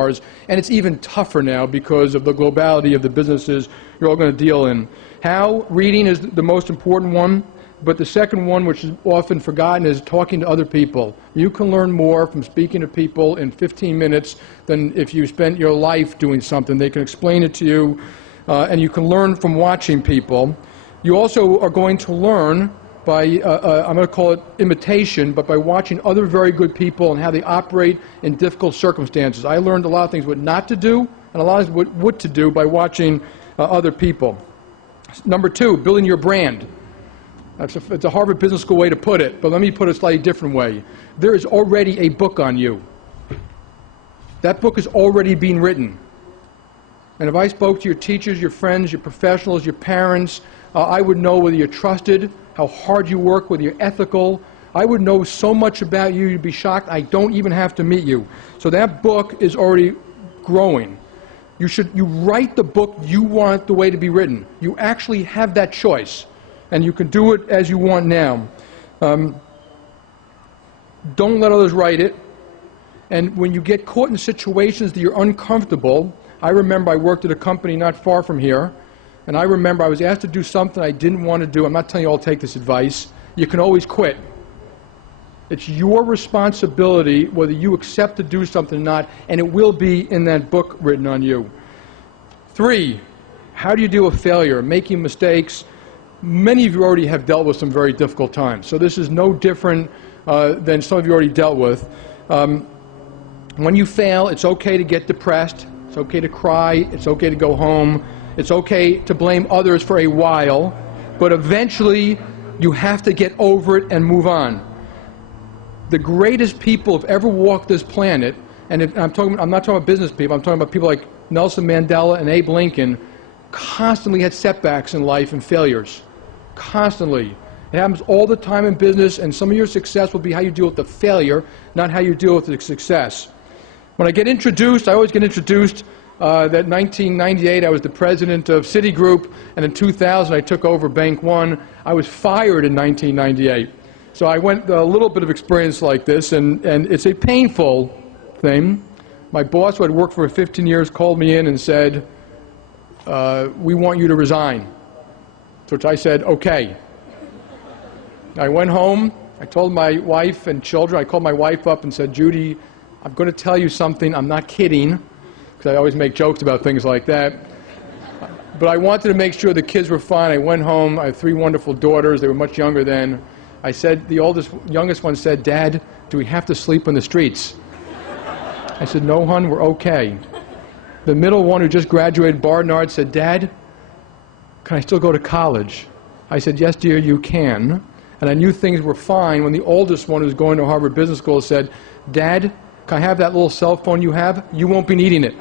And it's even tougher now because of the globality of the businesses you're all going to deal in. How? Reading is the most important one, but the second one, which is often forgotten, is talking to other people. You can learn more from speaking to people in 15 minutes than if you spent your life doing something. They can explain it to you, and you can learn from watching people. You also are going to learn by, I'm going to call it imitation, but by watching other very good people and how they operate in difficult circumstances. I learned a lot of things what not to do and a lot of what to do by watching other people. Number two, building your brand. It's a Harvard Business School way to put it, but let me put it a slightly different way. There is already a book on you. That book is already being written. And if I spoke to your teachers, your friends, your professionals, your parents, I would know whether you're trusted, how hard you work, whether you're ethical. I would know so much about you, you'd be shocked. I don't even have to meet you. So that book is already growing. You write the book you want the way to be written. You actually have that choice, and you can do it as you want now. Don't let others write it. And when you get caught in situations that you're uncomfortable, I remember I worked at a company not far from here, and I remember I was asked to do something I didn't want to do. I'm not telling you all to take this advice. You can always quit. It's your responsibility whether you accept to do something or not, and it will be in that book written on you. Three, how do you deal with failure, making mistakes? Many of you already have dealt with some very difficult times, so this is no different than some of you already dealt with. When you fail, it's okay to get depressed. It's okay to cry. It's okay to go home. It's okay to blame others for a while, but eventually you have to get over it and move on. The greatest people who've ever walked this planet, and I'm not talking about business people, I'm talking about people like Nelson Mandela and Abe Lincoln, constantly had setbacks in life and failures. Constantly. It happens all the time in business, and some of your success will be how you deal with the failure, not how you deal with the success. When I get introduced, I always get introduced that 1998 I was the president of Citigroup, and in 2000 I took over Bank One. I was fired in 1998. So I went a little bit of experience like this, and it's a painful thing. My boss, who I'd worked for 15 years, called me in and said, we want you to resign. To which I said, okay. I went home, I told my wife and children, I called my wife up and said, Judy, I'm going to tell you something, I'm not kidding, because I always make jokes about things like that. But I wanted to make sure the kids were fine. I went home, I have three wonderful daughters, they were much younger then. I said, the youngest one said, Dad, do we have to sleep in the streets? I said, no, hon, we're okay. The middle one, who just graduated Barnard, said, Dad, can I still go to college? I said, yes, dear, you can. And I knew things were fine when the oldest one, who was going to Harvard Business School, said, Dad, can I have that little cell phone you have? You won't be needing it.